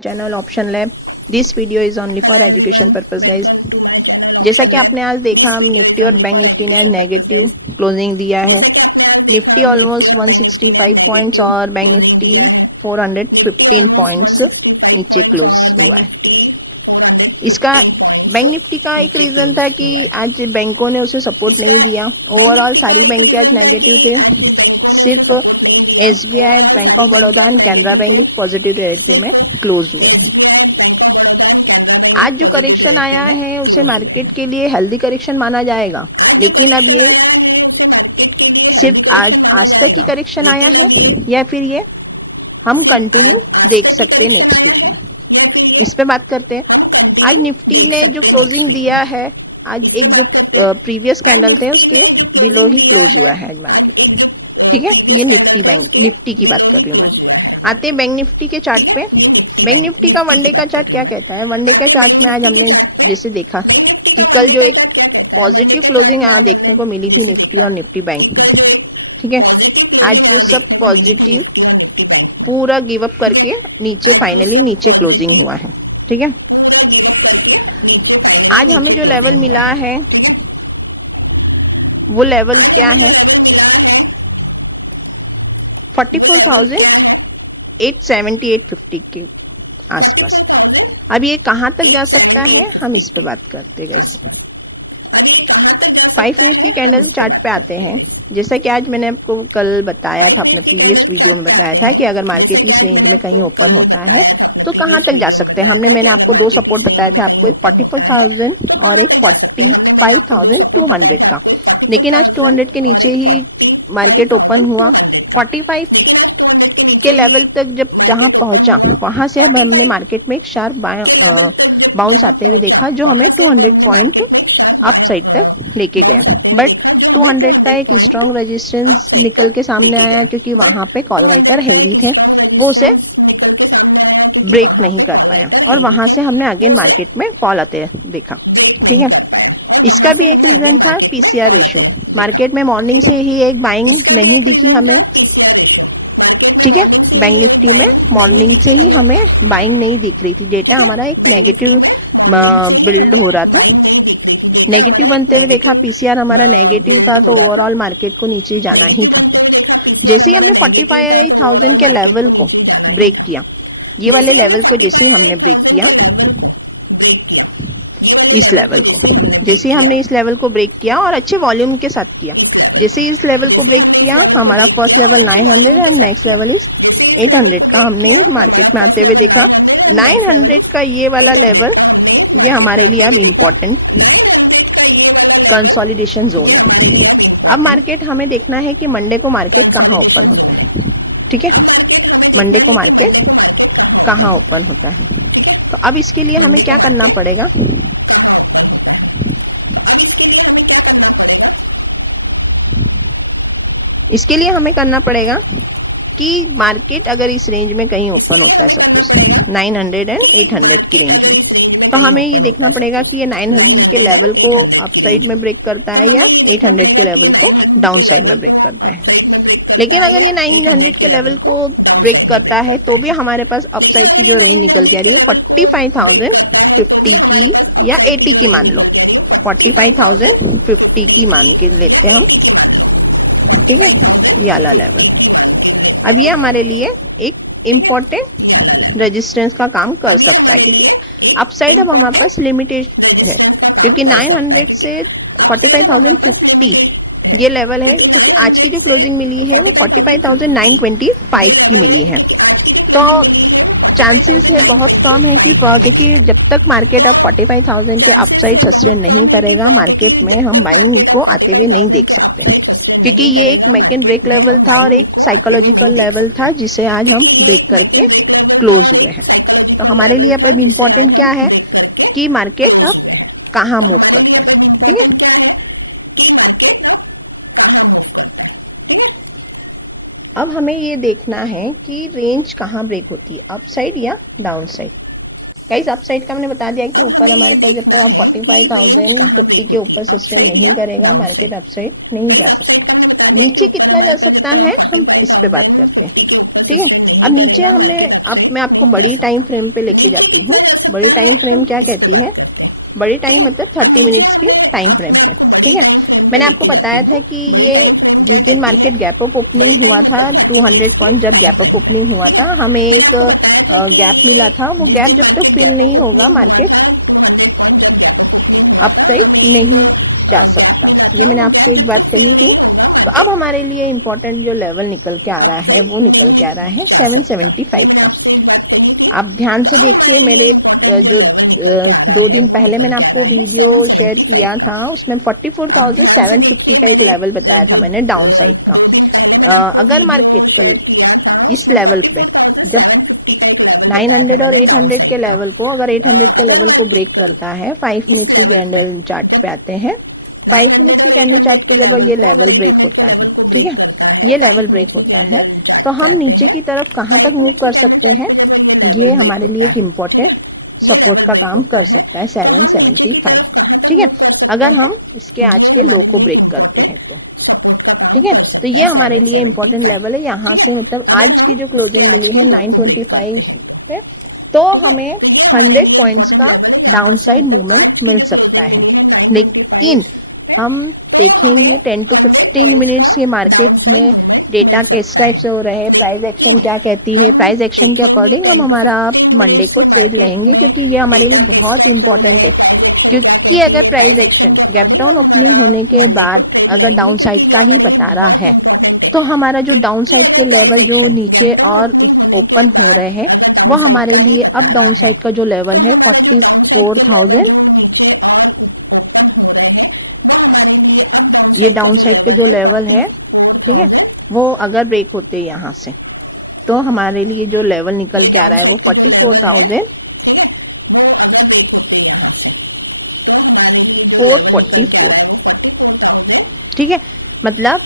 Channel option lab. This video is only for education purpose guys. जैसा कि आपने आज देखा, निफ्टी और बैंक निफ्टी ने आज नेगेटिव क्लोजिंग दिया है। निफ्टी ऑलमोस्ट 165 पॉइंट्स और बैंक निफ्टी 415 पॉइंट्स नीचे क्लोज हुआ है। इसका बैंक निफ्टी का एक रीजन था कि आज बैंकों ने उसे सपोर्ट नहीं दिया। ओवरऑल सारी बैंक आज नेगेटिव थे, सिर्फ SBI, bank of Baroda and Canara bank एक पॉजिटिव टेरिटरी में क्लोज हुए हैं। आज जो करेक्शन आया है उसे मार्केट के लिए हेल्दी करेक्शन माना जाएगा, लेकिन अब ये सिर्फ आज तक की करेक्शन आया है या फिर ये हम कंटिन्यू देख सकते हैं नेक्स्ट वीक में, इस पे बात करते हैं। आज निफ्टी ने जो क्लोजिंग दिया है, आज एक जो प्रीवियस कैंडल थे उसके बिलो ही क्लोज हुआ है आज मार्केट, ठीक है। ये निफ्टी की बात कर रही हूँ मैं। आते हैं बैंक निफ्टी के चार्ट पे। बैंक निफ्टी का वनडे का चार्ट क्या कहता है? वनडे के चार्ट में आज हमने जैसे देखा कि कल जो एक पॉजिटिव क्लोजिंग यहाँ देखने को मिली थी निफ्टी और निफ्टी बैंक में, ठीक है, आज वो सब पॉजिटिव पूरा गिव अप करके नीचे फाइनली नीचे क्लोजिंग हुआ है, ठीक है। आज हमें जो लेवल मिला है वो लेवल क्या है? 44,870-850 के आसपास। अब ये कहाँ तक जा सकता है, हम इस पे बात करते हैं गाइस। 5 मिनट की कैंडल चार्ट पे आते हैं। जैसा कि आज मैंने आपको कल बताया था, अपने प्रीवियस वीडियो में बताया था कि अगर मार्केट इस रेंज में कहीं ओपन होता है तो कहाँ तक जा सकते हैं। मैंने आपको दो सपोर्ट बताए थे, आपको एक 44,000 और एक 45,200 का, लेकिन आज 200 के नीचे ही मार्केट ओपन हुआ। 45 के लेवल तक जहां पहुंचा, वहां से अब हमने मार्केट में एक शार्प बाउंस आते हुए देखा, जो हमें 200 पॉइंट अप साइड तक लेके गया। बट 200 का एक स्ट्रॉन्ग रेजिस्टेंस निकल के सामने आया, क्योंकि वहां पे कॉल राइटर हेवी थे, वो उसे ब्रेक नहीं कर पाया और वहां से हमने अगेन मार्केट में फॉल आते देखा, ठीक है। इसका भी एक रीजन था पीसीआर रेशियो। मार्केट में मॉर्निंग से ही एक बाइंग नहीं दिखी हमें, ठीक है। बैंक निफ्टी में मॉर्निंग से ही हमें बाइंग नहीं दिख रही थी। डेटा हमारा एक नेगेटिव बिल्ड हो रहा था, नेगेटिव बनते हुए देखा। पीसीआर हमारा नेगेटिव था, तो ओवरऑल मार्केट को नीचे जाना ही था। जैसे ही हमने 45,000 के लेवल को ब्रेक किया, ये वाले लेवल को जैसे ही हमने ब्रेक किया, इस लेवल को जैसे ही हमने इस लेवल को ब्रेक किया और अच्छे वॉल्यूम के साथ किया, जैसे इस लेवल को ब्रेक किया, हमारा first level 900 and next level is 800 का हमने मार्केट में आते हुए देखा। 900 का ये वाला लेवल, ये हमारे लिए अब इम्पोर्टेंट कंसोलिडेशन जोन है। अब मार्केट हमें देखना है कि मंडे को मार्केट कहाँ ओपन होता है, ठीक है। मंडे को मार्केट कहाँ ओपन होता है, तो अब इसके लिए हमें क्या करना पड़ेगा? इसके लिए हमें करना पड़ेगा कि मार्केट अगर इस रेंज में कहीं ओपन होता है, सपोज 900 एंड 800 की रेंज में, तो हमें ये देखना पड़ेगा कि ये 900 के लेवल को अप साइड में ब्रेक करता है या 800 के लेवल को डाउन साइड में ब्रेक करता है। लेकिन अगर ये 900 के लेवल को ब्रेक करता है तो भी हमारे पास अप साइड की जो रेंज निकल के आ रही है 45,050 की या 80 की मान लो, 45,050 की मान के लेते हैं हम, ठीक है, ये वाला लेवल। अब ये हमारे लिए एक इम्पोर्टेंट रेजिस्टेंस का काम कर सकता है, क्योंकि अपसाइड अब हमारे पास लिमिटेड है, क्योंकि 900 से 45,050 ये लेवल है। क्योंकि आज की जो क्लोजिंग मिली है वो 45,925 की मिली है, तो चांसेस है बहुत कम है कि, क्योंकि जब तक मार्केट अब 45,000 के अपसाइड सस्टेन नहीं करेगा, मार्केट में हम बाइंग को आते हुए नहीं देख सकते, क्योंकि ये एक मेक एंड ब्रेक लेवल था और एक साइकोलॉजिकल लेवल था जिसे आज हम ब्रेक करके क्लोज हुए हैं। तो हमारे लिए अब इम्पोर्टेंट क्या है कि मार्केट अब कहाँ मूव करता है, ठीक है। अब हमें ये देखना है कि रेंज कहाँ ब्रेक होती है, अप साइड या डाउन साइड। गाइस अपसाइड का मैंने बता दिया कि ऊपर हमारे पास जब तक आप 45,050 के ऊपर सस्टेन नहीं करेगा मार्केट अपसाइड नहीं जा सकता। नीचे कितना जा सकता है हम इस पे बात करते हैं, ठीक है। अब नीचे मैं आपको बड़ी टाइम फ्रेम पे लेके जाती हूँ। बड़ी टाइम फ्रेम क्या कहती है? बड़ी टाइम मतलब 30 मिनट्स की टाइम फ्रेम पे, ठीक है। मैंने आपको बताया था कि ये जिस दिन मार्केट गैप अप ओपनिंग हुआ था 200 पॉइंट, जब गैप अप ओपनिंग हुआ था हमें एक गैप मिला था। वो गैप जब तक फिल नहीं होगा मार्केट अप साइड नहीं जा सकता। ये मैंने आपसे एक बात कही थी। तो अब हमारे लिए इम्पोर्टेंट जो लेवल निकल के आ रहा है वो निकल के आ रहा है 775 का। आप ध्यान से देखिए, मेरे जो 2 दिन पहले मैंने आपको वीडियो शेयर किया था उसमें 44,750 का एक लेवल बताया था मैंने डाउन साइड का। अगर मार्केट कल इस लेवल पे जब 900 और 800 के लेवल को, अगर 800 के लेवल को ब्रेक करता है, 5 मिनट्स की कैंडल चार्ट पे आते हैं। 5 मिनट्स की कैंडल चार्ट पे जब ये लेवल ब्रेक होता है, ठीक है, ये लेवल ब्रेक होता है तो हम नीचे की तरफ कहाँ तक मूव कर सकते हैं? ये हमारे लिए एक इम्पोर्टेंट सपोर्ट का काम कर सकता है 775, ठीक है, अगर हम इसके आज के लो को ब्रेक करते हैं तो, ठीक है। तो ये हमारे लिए इम्पोर्टेंट लेवल है। यहाँ से मतलब आज की जो क्लोजिंग मिली है 925 पे, तो हमें 100 पॉइंट्स का डाउन साइड मूवमेंट मिल सकता है। लेकिन हम देखेंगे 10 to 15 मिनट्स के मार्केट में डेटा किस टाइप से हो रहे हैं, प्राइस एक्शन क्या कहती है, प्राइस एक्शन के अकॉर्डिंग हम हमारा मंडे को ट्रेड लेंगे, क्योंकि ये हमारे लिए बहुत इंपॉर्टेंट है। क्योंकि अगर price action gap down opening होने के बाद अगर डाउन साइड का ही बता रहा है तो हमारा जो डाउन साइड के लेवल जो नीचे और ओपन हो रहे हैं वो हमारे लिए अब डाउन साइड का जो लेवल है 44,000, ये डाउन साइड के जो लेवल है, ठीक है, वो अगर ब्रेक होते हैं यहाँ से तो हमारे लिए जो लेवल निकल के आ रहा है वो 44,444, ठीक है। मतलब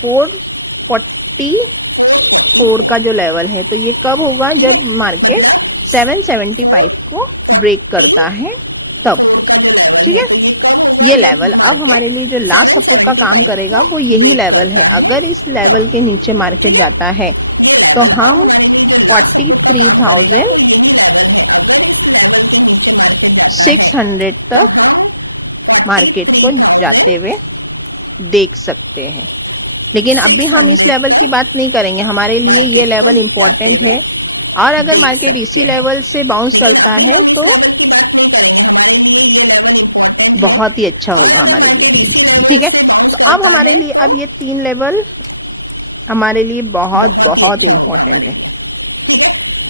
444 का जो लेवल है तो ये कब होगा? जब मार्केट 775 को ब्रेक करता है तब, ठीक है। ये लेवल अब हमारे लिए जो लास्ट सपोर्ट का काम करेगा वो यही लेवल है। अगर इस लेवल के नीचे मार्केट जाता है तो हम 43,600 तक मार्केट को जाते हुए देख सकते हैं। लेकिन अभी हम इस लेवल की बात नहीं करेंगे, हमारे लिए ये लेवल इम्पोर्टेंट है। और अगर मार्केट इसी लेवल से बाउंस करता है तो बहुत ही अच्छा होगा हमारे लिए, ठीक है। तो अब हमारे लिए अब ये 3 लेवल हमारे लिए बहुत बहुत इम्पोर्टेंट है,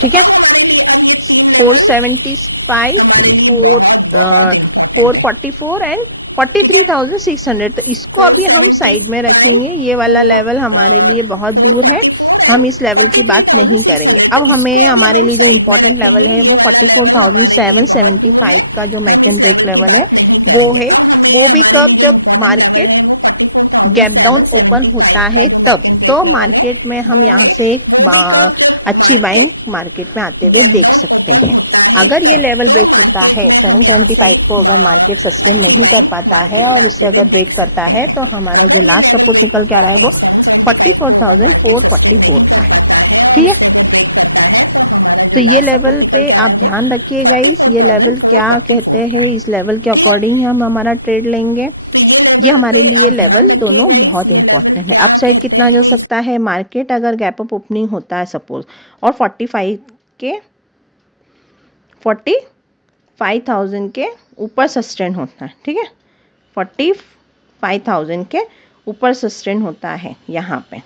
ठीक है। 475, 444 एंड 43,600। तो इसको अभी हम साइड में रखेंगे। ये वाला लेवल हमारे लिए बहुत दूर है, हम इस लेवल की बात नहीं करेंगे। अब हमें हमारे लिए जो इम्पोर्टेंट लेवल है वो 44,775 का जो मेक एंड ब्रेक लेवल है वो है। वो भी कब? जब मार्केट गैप डाउन ओपन होता है तब। तो मार्केट में हम यहाँ से एक अच्छी बाइंग मार्केट में आते हुए देख सकते हैं। अगर ये लेवल ब्रेक होता है 775 को, अगर मार्केट सस्टेन नहीं कर पाता है और इसे अगर ब्रेक करता है तो हमारा जो लास्ट सपोर्ट निकल के आ रहा है वो 44,444 का है, ठीक है। तो ये लेवल पे आप ध्यान रखिए गाइस, ये लेवल क्या कहते हैं, इस लेवल के अकॉर्डिंग हम हमारा ट्रेड लेंगे। ये हमारे लिए लेवल दोनों बहुत इंपॉर्टेंट है। अपसाइड कितना जा सकता है मार्केट अगर गैप अप ओपनिंग होता है सपोज और 45,000 के ऊपर सस्टेन होता है, ठीक है, 45,000 के ऊपर सस्टेन होता है यहाँ पे,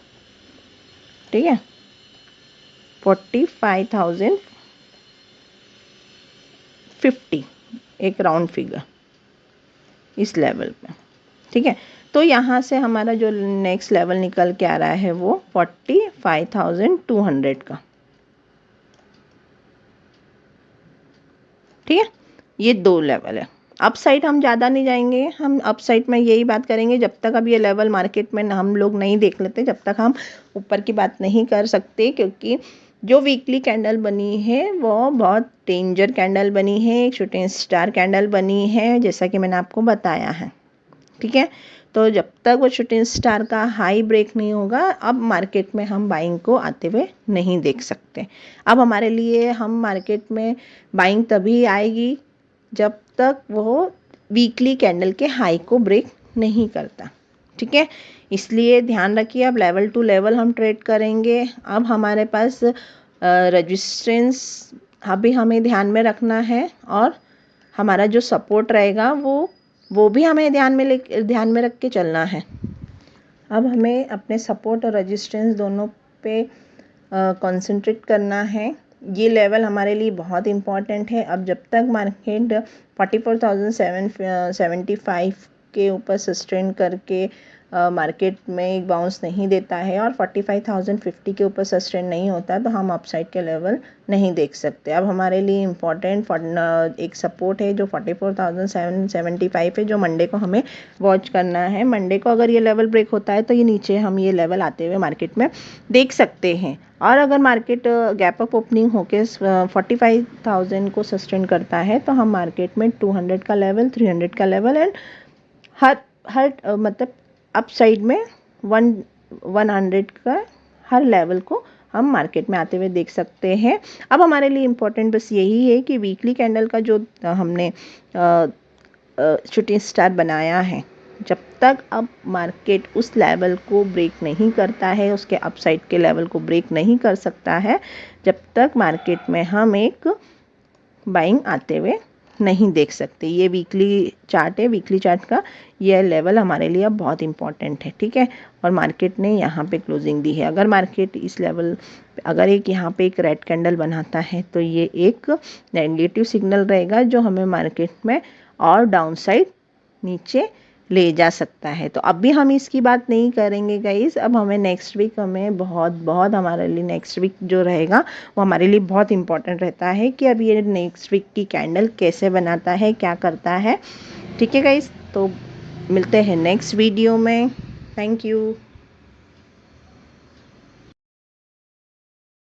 ठीक है, 45,050 एक राउंड फिगर इस लेवल पे, ठीक है। तो यहाँ से हमारा जो नेक्स्ट लेवल निकल के आ रहा है वो 45,200 का, ठीक है। ये 2 लेवल है। अप साइड हम ज़्यादा नहीं जाएंगे, हम अप साइड में यही बात करेंगे जब तक अब ये लेवल मार्केट में हम लोग नहीं देख लेते, जब तक हम ऊपर की बात नहीं कर सकते, क्योंकि जो वीकली कैंडल बनी है वो बहुत डेंजर कैंडल बनी है, एक शूटिंग स्टार कैंडल बनी है, जैसा कि मैंने आपको बताया है। ठीक है, तो जब तक वो शूटिंग स्टार का हाई ब्रेक नहीं होगा, अब मार्केट में हम बाइंग को आते हुए नहीं देख सकते। अब हमारे लिए हम मार्केट में बाइंग तभी आएगी जब तक वो वीकली कैंडल के हाई को ब्रेक नहीं करता। ठीक है, इसलिए ध्यान रखिए, अब लेवल टू लेवल हम ट्रेड करेंगे। अब हमारे पास रेजिस्टेंस अभी हमें ध्यान में रखना है, और हमारा जो सपोर्ट रहेगा वो भी हमें ध्यान में रख के चलना है। अब हमें अपने सपोर्ट और रेजिस्टेंस दोनों पे कंसंट्रेट करना है। ये लेवल हमारे लिए बहुत इम्पॉर्टेंट है। अब जब तक मार्केट 44,775 के ऊपर सस्टेन करके मार्केट में एक बाउंस नहीं देता है और 45,050 के ऊपर सस्टेन नहीं होता, तो हम अपसाइड के लेवल नहीं देख सकते। अब हमारे लिए इम्पॉर्टेंट एक सपोर्ट है जो 44,775 है, जो मंडे को हमें वॉच करना है। मंडे को अगर ये लेवल ब्रेक होता है तो ये नीचे हम ये लेवल आते हुए मार्केट में देख सकते हैं। और अगर मार्केट गैप अप ओपनिंग होके 45,000 को सस्टेन करता है, तो हम मार्केट में 200 का लेवल, 300 का लेवल एंड हर मतलब अप साइड में 100 का हर लेवल को हम मार्केट में आते हुए देख सकते हैं। अब हमारे लिए इम्पोर्टेंट बस यही है कि वीकली कैंडल का जो हमने शूटिंग स्टार बनाया है, जब तक अब मार्केट उस लेवल को ब्रेक नहीं करता है, उसके अपसाइड के लेवल को ब्रेक नहीं कर सकता है, जब तक मार्केट में हम एक बाइंग आते हुए नहीं देख सकते। ये वीकली चार्ट है, वीकली चार्ट का यह लेवल हमारे लिए अब बहुत इंपॉर्टेंट है। ठीक है, और मार्केट ने यहाँ पे क्लोजिंग दी है। अगर मार्केट इस लेवल, अगर एक यहाँ पे एक रेड कैंडल बनाता है, तो ये एक नेगेटिव सिग्नल रहेगा जो हमें मार्केट में और डाउन साइड नीचे ले जा सकता है। तो अब भी हम इसकी बात नहीं करेंगे गाइस। अब हमें नेक्स्ट वीक बहुत हमारे लिए नेक्स्ट वीक जो रहेगा वो हमारे लिए बहुत इंपॉर्टेंट रहता है कि अब ये नेक्स्ट वीक की कैंडल कैसे बनाता है, क्या करता है। ठीक है गाइस, तो मिलते हैं नेक्स्ट वीडियो में। Thank you.